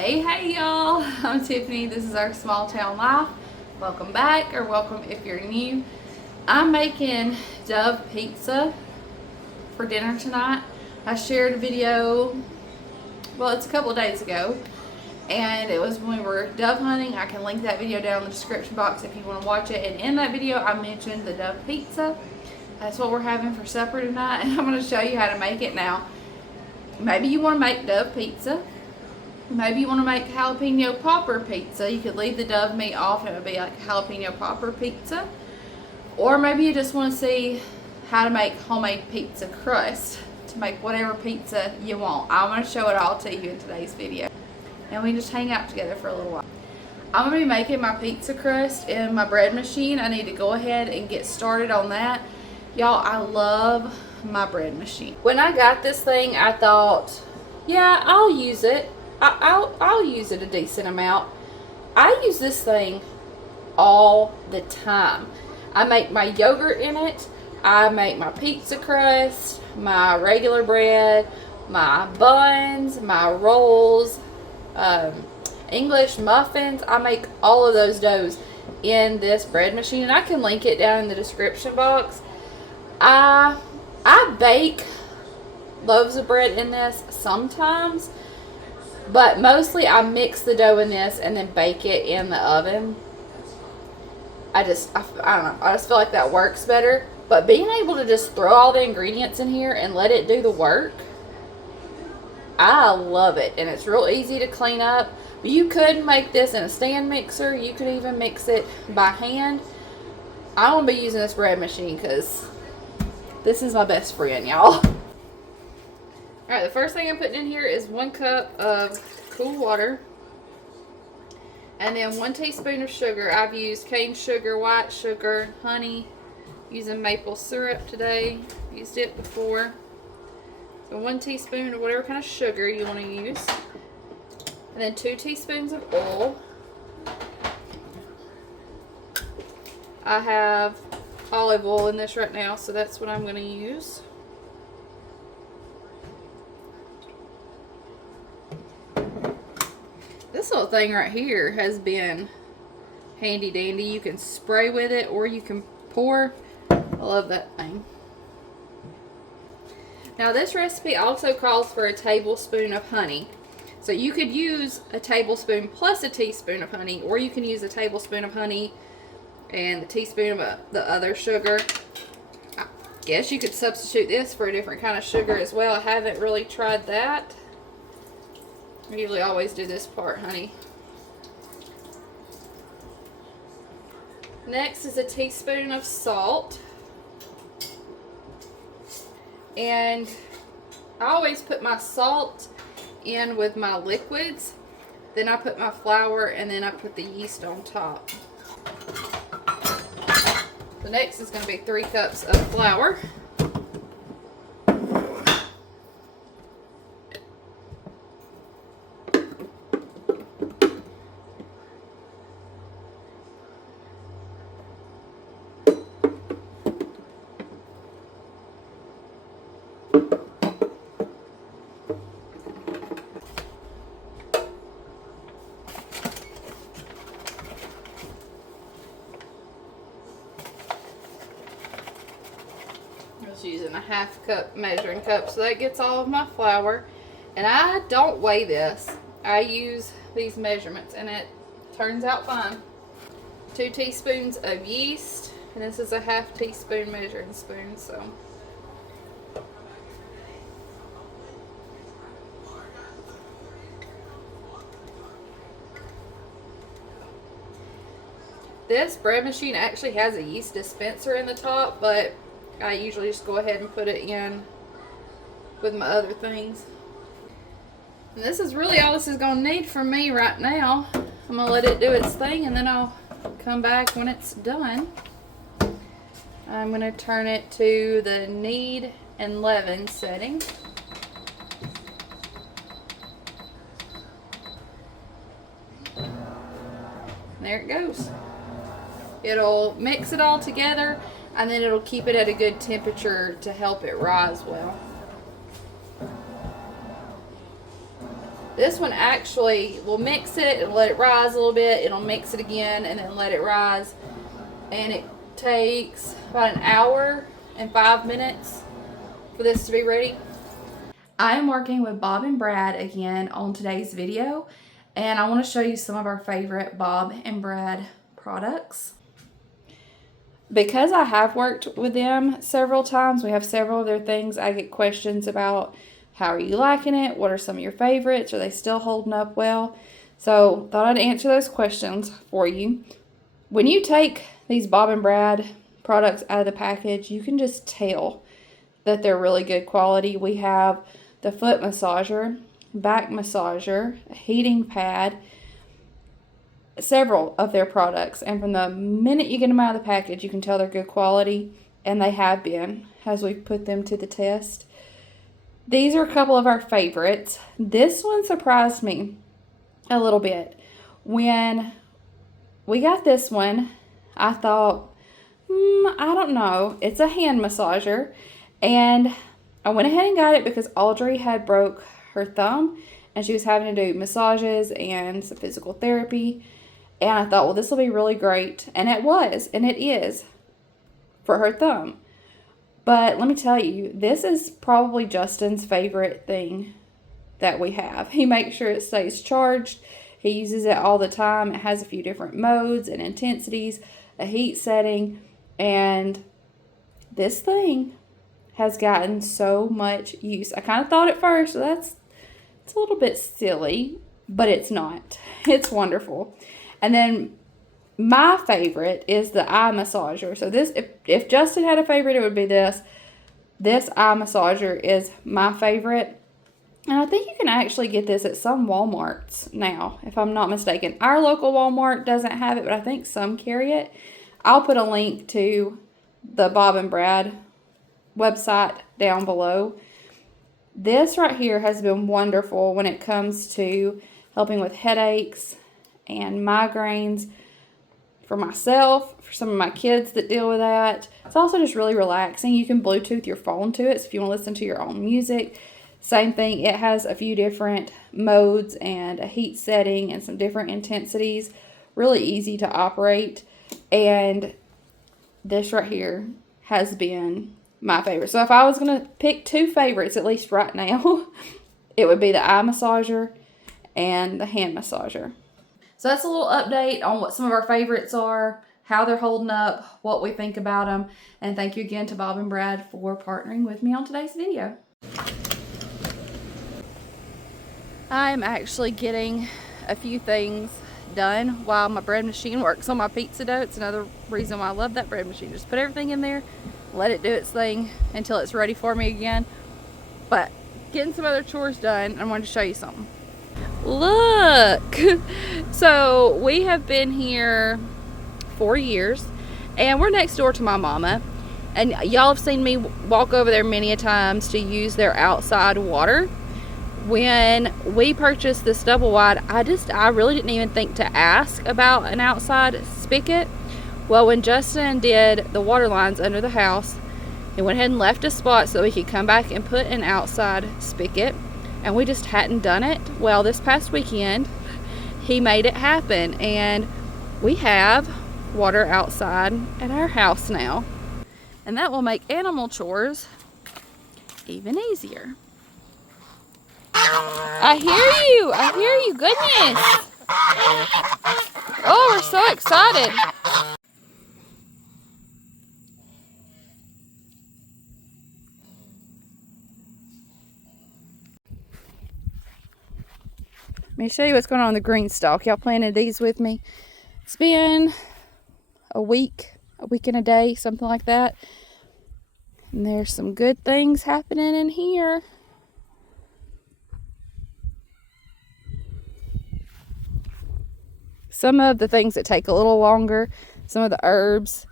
Hey y'all, I'm Tiffany. This is our small town life. Welcome back, or welcome if you're new. I'm making dove pizza for dinner tonight. I shared a video, well, it's a couple of days ago, and it was when we were dove hunting. I can link that video down in the description box if you want to watch it. And in that video I mentioned the dove pizza. That's what we're having for supper tonight, and I'm going to show you how to make it. Now, maybe you want to make dove pizza. Maybe you want to make jalapeno popper pizza. You could leave the dove meat off and it would be like jalapeno popper pizza. Or maybe you just want to see how to make homemade pizza crust to make whatever pizza you want. I'm going to show it all to you in today's video. And we just hang out together for a little while. I'm going to be making my pizza crust in my bread machine. I need to go ahead and get started on that. Y'all, I love my bread machine. When I got this thing, I thought, yeah, I'll use it. I'll use it a decent amount. I use this thing all the time. I make my yogurt in it. I make my pizza crust, my regular bread, my buns, my rolls, English muffins. I make all of those doughs in this bread machine, and I can link it down in the description box. I bake loaves of bread in this sometimes, but mostly I mix the dough in this and then bake it in the oven. I don't know, I just feel like that works better. But being able to just throw all the ingredients in here and let it do the work, I love it. And it's real easy to clean up. But you could make this in a stand mixer. You could even mix it by hand. I won't be using this bread machine because this is my best friend, y'all. Alright, the first thing I'm putting in here is 1 cup of cool water. And then 1 teaspoon of sugar. I've used cane sugar, white sugar, honey. Using maple syrup today. Used it before. So 1 teaspoon of whatever kind of sugar you want to use. And then 2 teaspoons of oil. I have olive oil in this right now, so that's what I'm going to use. This little thing right here has been handy dandy. You can spray with it or you can pour. I love that thing. Now this recipe also calls for a tablespoon of honey. So you could use a tablespoon plus a teaspoon of honey, or you can use a tablespoon of honey and a teaspoon of the other sugar. I guess you could substitute this for a different kind of sugar as well. I haven't really tried that. I usually always do this part, honey. Next is a teaspoon of salt. And I always put my salt in with my liquids. Then I put my flour, and then I put the yeast on top. The next is going to be 3 cups of flour. Using a 1/2 cup measuring cup, so that gets all of my flour. And I don't weigh this. I use these measurements and it turns out fine. 2 teaspoons of yeast, and this is a 1/2 teaspoon measuring spoon. So this bread machine actually has a yeast dispenser in the top, but I usually just go ahead and put it in with my other things. And this is really all this is going to need from me right now. I'm going to let it do its thing, and then I'll come back when it's done. I'm going to turn it to the knead and leaven setting. There it goes. It'll mix it all together, and then it'll keep it at a good temperature to help it rise well. This one actually will mix it and let it rise a little bit. It'll mix it again and then let it rise. And it takes about an hour and 5 minutes for this to be ready. I am working with Bob and Brad again on today's video, and I want to show you some of our favorite Bob and Brad products. Because I have worked with them several times, we have several of their things. I get questions about how are you liking it? What are some of your favorites? Are they still holding up well? So thought I'd answer those questions for you. When you take these Bob and Brad products out of the package, you can just tell that they're really good quality. We have the foot massager, back massager, a heating pad, several of their products. And from the minute you get them out of the package, you can tell they're good quality, and they have been as we've put them to the test. These are a couple of our favorites. This one surprised me a little bit. When we got this one, I thought, I don't know. It's a hand massager. And I went ahead and got it because Audrey had broke her thumb and she was having to do massages and some physical therapy. And I thought, well, this will be really great. And it was, and it is for her thumb. But let me tell you, this is probably Justin's favorite thing that we have. He makes sure it stays charged. He uses it all the time. It has a few different modes and intensities, a heat setting, and this thing has gotten so much use. I kind of thought at first, it's a little bit silly, but it's not. It's wonderful. And then my favorite is the eye massager. So this, if Justin had a favorite, it would be this. This eye massager is my favorite. And I think you can actually get this at some Walmarts now, if I'm not mistaken. Our local Walmart doesn't have it, but I think some carry it. I'll put a link to the Bob and Brad website down below. This right here has been wonderful when it comes to helping with headaches and migraines for myself, for some of my kids that deal with that. It's also just really relaxing. You can Bluetooth your phone to it, so if you want to listen to your own music. Same thing, it has a few different modes and a heat setting and some different intensities. Really easy to operate. And this right here has been my favorite. So if I was going to pick two favorites, at least right now, it would be the eye massager and the hand massager. So that's a little update on what some of our favorites are, how they're holding up, what we think about them. And thank you again to Bob and Brad for partnering with me on today's video. I'm actually getting a few things done while my bread machine works on my pizza dough. It's another reason why I love that bread machine. Just put everything in there, let it do its thing until it's ready for me again. But getting some other chores done, I wanted to show you something. Look! So we have been here 4 years, and we're next door to my mama. And y'all have seen me walk over there many a times to use their outside water. When we purchased this double wide, I really didn't even think to ask about an outside spigot. Well, when Justin did the water lines under the house, he went ahead and left a spot so we could come back and put an outside spigot, and we just hadn't done it. Well, this past weekend, he made it happen, and we have water outside at our house now. And that will make animal chores even easier. I hear you, goodness. Oh, we're so excited. Let me show you what's going on in the Greenstalk. Y'all planted these with me. It's been a week and a day, something like that. And there's some good things happening in here. Some of the things that take a little longer, some of the herbs,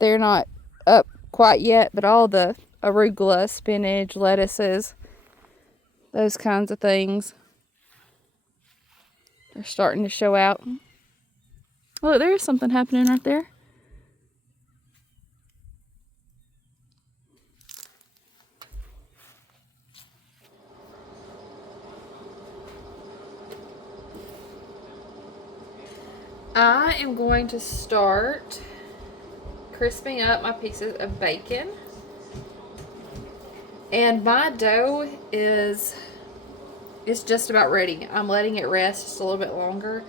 they're not up quite yet, but all the arugula, spinach, lettuces, those kinds of things, they're starting to show out. Look, there's something happening right there. I am going to start crisping up my pieces of bacon. And my dough is just about ready. I'm letting it rest just a little bit longer.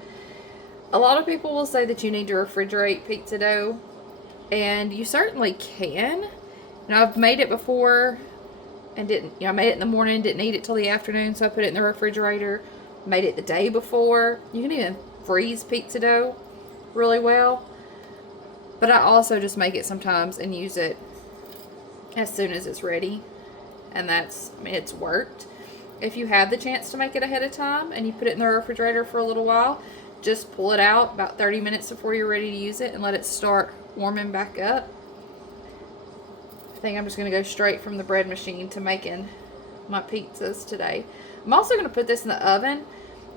A lot of people will say that you need to refrigerate pizza dough, and you certainly can. I've made it before and didn't, I made it in the morning, didn't eat it till the afternoon, so I put it in the refrigerator. Made it the day before. You can even freeze pizza dough really well. But I also just make it sometimes and use it as soon as it's ready. And it's worked. If you have the chance to make it ahead of time and you put it in the refrigerator for a little while, just pull it out about 30 minutes before you're ready to use it and let it start warming back up. I think I'm just going to go straight from the bread machine to making my pizzas today. I'm also going to put this in the oven.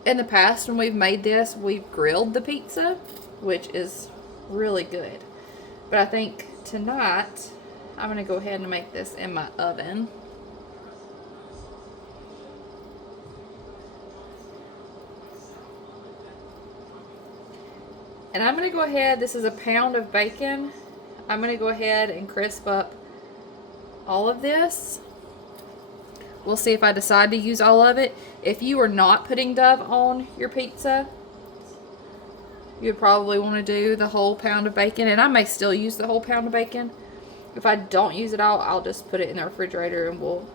In the past, when we've made this, we've grilled the pizza, which is really good. But I think tonight, I'm going to go ahead and make this in my oven. And I'm going to go ahead, this is a pound of bacon. I'm going to go ahead and crisp up all of this. We'll see if I decide to use all of it. If you are not putting Dove on your pizza, you would probably want to do the whole pound of bacon. And I may still use the whole pound of bacon. If I don't use it all, I'll just put it in the refrigerator and we'll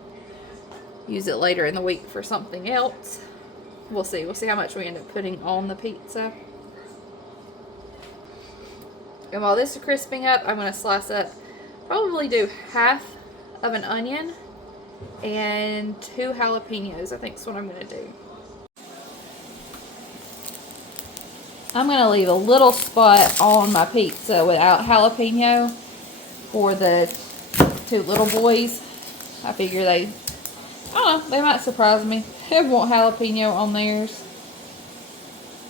use it later in the week for something else. We'll see. We'll see how much we end up putting on the pizza. And while this is crisping up, I'm going to slice up, probably do half of an onion and 2 jalapeños. I think is what I'm going to do. I'm going to leave a little spot on my pizza without jalapeno for the 2 little boys. I figure they might surprise me. They want jalapeno on theirs.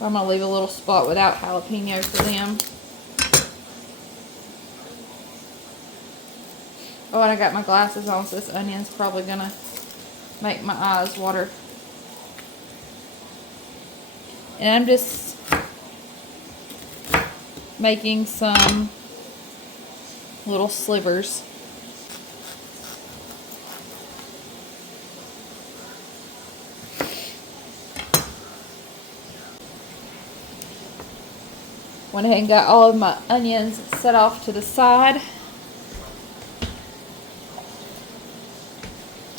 I'm going to leave a little spot without jalapeno for them. Oh, and I got my glasses on, so this onion's probably going to make my eyes water. And I'm just making some little slivers. Went ahead and got all of my onions set off to the side,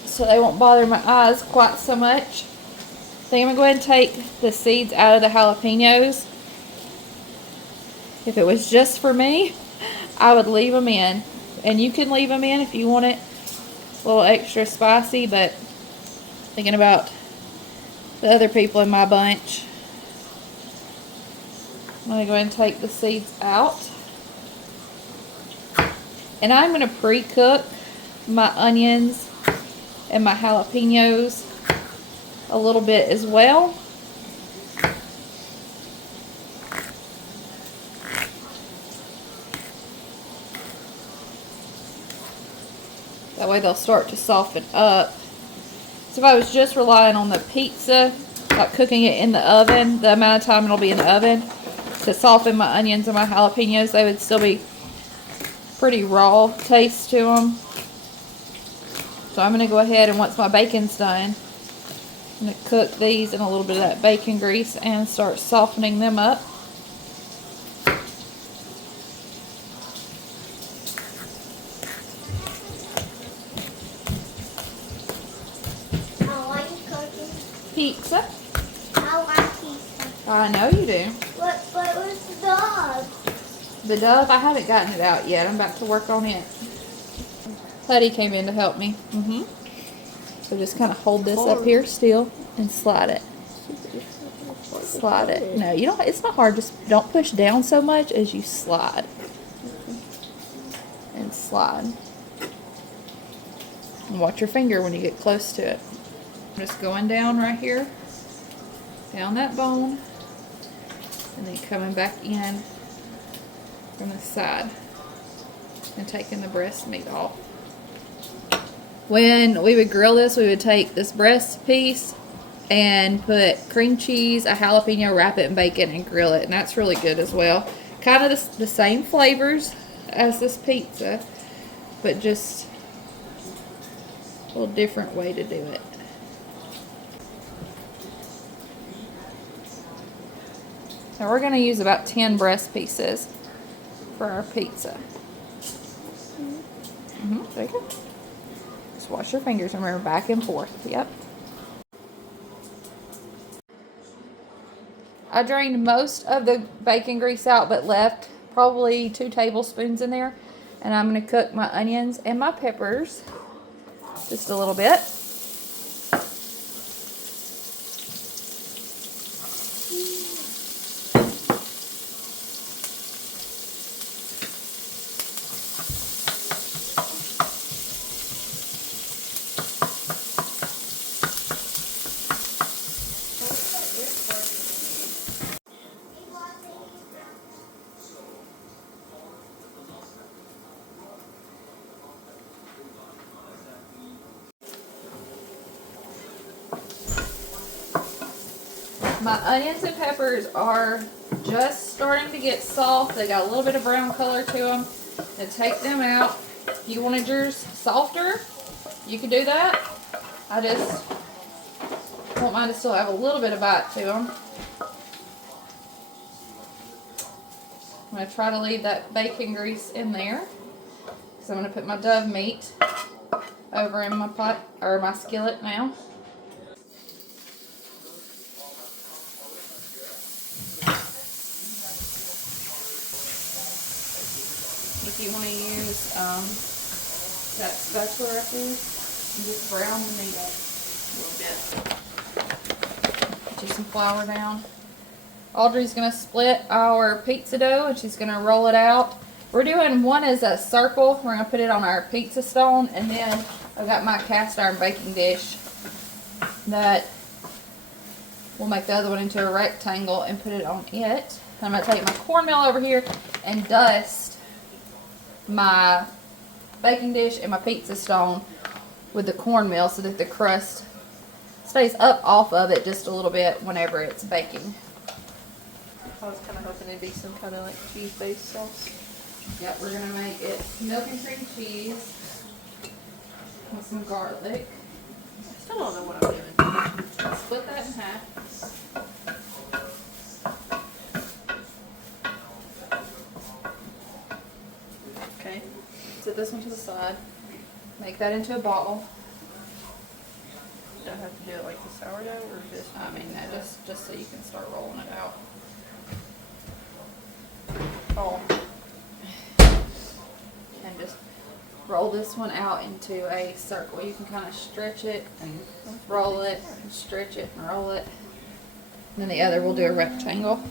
so they won't bother my eyes quite so much. So I'm going to go ahead and take the seeds out of the jalapenos. If it was just for me, I would leave them in. And you can leave them in if you want it a little extra spicy, but thinking about the other people in my bunch, I'm going to go ahead and take the seeds out. And I'm going to pre-cook my onions and my jalapenos a little bit as well. That way they'll start to soften up. So if I was just relying on the pizza, like cooking it in the oven, the amount of time it'll be in the oven to soften my onions and my jalapenos, they would still be pretty raw taste to them. So I'm going to go ahead and once my bacon's done, I'm going to cook these in a little bit of that bacon grease and start softening them up. I like cooking Pizza. I like pizza. I know you do. What was the dog? The Dove, I haven't gotten it out yet. I'm about to work on it. Buddy came in to help me. So just kind of hold this up here still and slide it. Slide it. No, you don't. It's not hard. Just don't push down so much as you slide. And slide. And watch your finger when you get close to it. I'm just going down right here. Down that bone. And then coming back in from the side. And taking the breast meat off. When we would grill this, we would take this breast piece and put cream cheese, a jalapeno, wrap it in bacon, and grill it. And that's really good as well. Kind of the same flavors as this pizza, but just a little different way to do it. So we're going to use about 10 breast pieces for our pizza. There you go. Just wash your fingers, remember, back and forth. Yep. I drained most of the bacon grease out, but left probably 2 tablespoons in there. And I'm going to cook my onions and my peppers just a little bit. My onions and peppers are just starting to get soft. They got a little bit of brown color to them. And take them out. If you wanted yours softer, you could do that. I just want mine to still have a little bit of bite to them. I'm going to try to leave that bacon grease in there. So I'm going to put my dove meat over in my pot, or my skillet now. If you want to use that spatula right there, and just brown the meat up a little bit. Put some flour down. Audrey's going to split our pizza dough and she's going to roll it out. We're doing one as a circle. We're going to put it on our pizza stone, and then I've got my cast iron baking dish that we'll make the other one into a rectangle and put it on it. I'm going to take my cornmeal over here and dust my baking dish and my pizza stone with the cornmeal so that the crust stays up off of it just a little bit whenever it's baking. I was kind of hoping it'd be some kind of like cheese-based sauce. Yep, we're gonna make it milk and cream cheese with some garlic. I still don't know what I'm doing. Split that in half. Okay. Set this one to the side. Make that into a ball. Do I have to do it like the sourdough or just? I mean, no, just so you can start rolling it out. Oh. And just roll this one out into a circle. You can kind of stretch it and roll it, and stretch it and roll it. And then the other we'll do a rectangle.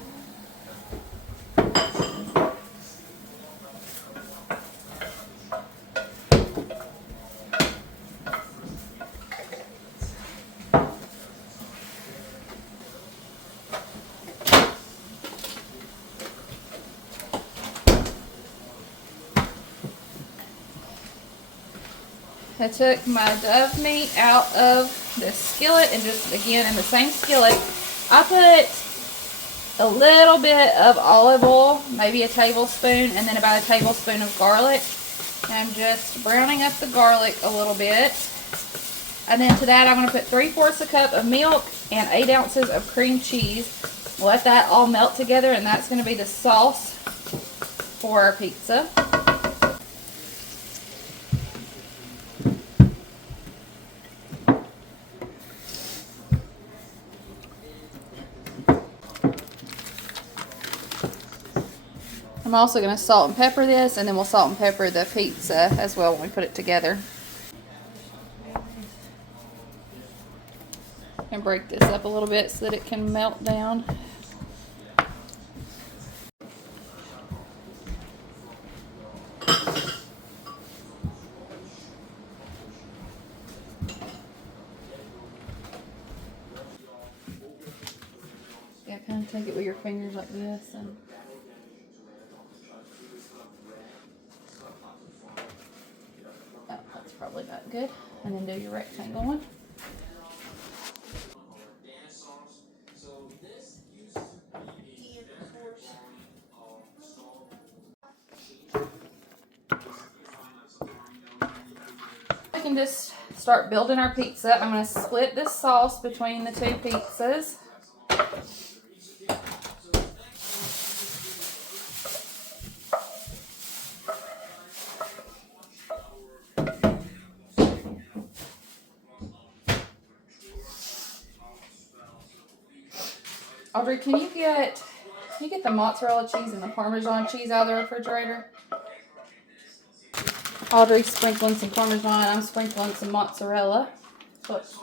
I took my dove meat out of the skillet and just, again, in the same skillet, I put a little bit of olive oil, maybe a tablespoon, and then about a tablespoon of garlic. And I'm just browning up the garlic a little bit. And then to that, I'm going to put 3/4 a cup of milk and 8 ounces of cream cheese. Let that all melt together, and that's going to be the sauce for our pizza. I'm also going to salt and pepper this, and then we'll salt and pepper the pizza as well when we put it together. And break this up a little bit so that it can melt down. Yeah, kind of take it with your fingers like this and probably not good. And then do your rectangle one. to start building our pizza. I'm going to split this sauce between the two pizzas. Audrey, can you get the mozzarella cheese and the Parmesan cheese out of the refrigerator? Audrey's sprinkling some Parmesan. I'm sprinkling some mozzarella. Plus,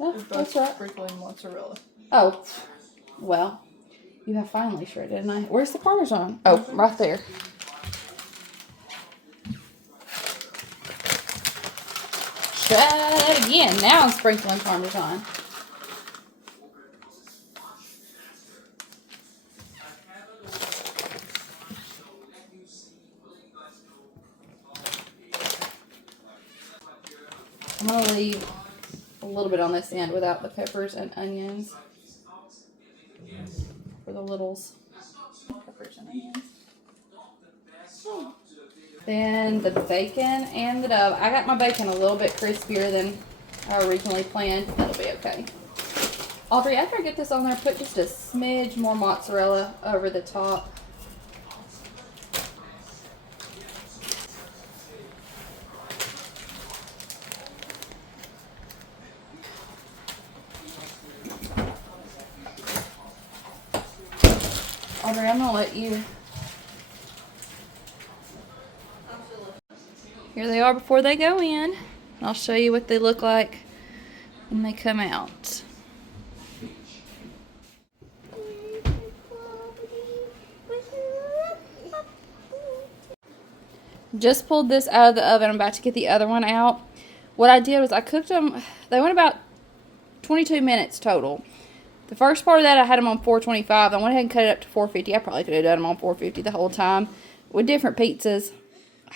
Yeah, that's right. sprinkling mozzarella. Oh, well, you have finally sure, didn't I? Where's the Parmesan? Oh, right there. Try it again. Now I'm sprinkling Parmesan. I'm going to leave a little bit on this end without the peppers and onions for the littles. Peppers and onions. Then the bacon and the dove. I got my bacon a little bit crispier than I originally planned. That'll be okay. Audrey, after I get this on there, put just a smidge more mozzarella over the top. Audrey, I'm gonna let you. Here they are before they go in. I'll show you what they look like when they come out. Just pulled this out of the oven. I'm about to get the other one out. What I did was I cooked them. They went about 22 minutes total. The first part of that, I had them on 425. I went ahead and cut it up to 450. I probably could have done them on 450 the whole time. With different pizzas,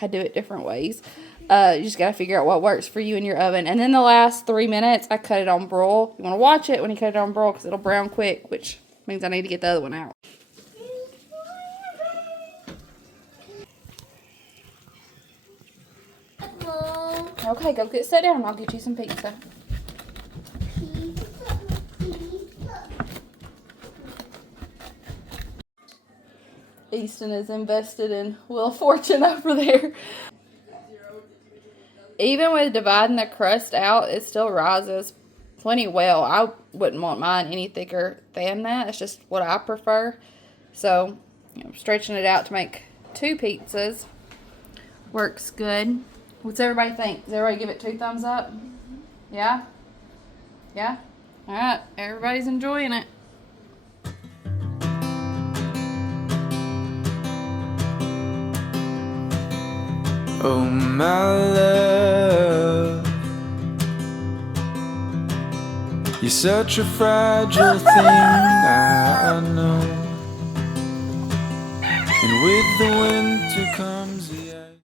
I do it different ways. You just got to figure out what works for you in your oven. And then the last 3 minutes, I cut it on broil. You want to watch it when you cut it on broil because it'll brown quick, which means I need to get the other one out. Okay, go get set down. I'll get you some pizza. Easton is invested in Wheel of Fortune over there. Even with dividing the crust out, it still rises plenty well. I wouldn't want mine any thicker than that. It's just what I prefer. So, stretching it out to make 2 pizzas works good. What's everybody think? Does everybody give it 2 thumbs up? Yeah? Yeah? Alright, everybody's enjoying it. Oh my love, you're such a fragile thing, I know. And with the winter comes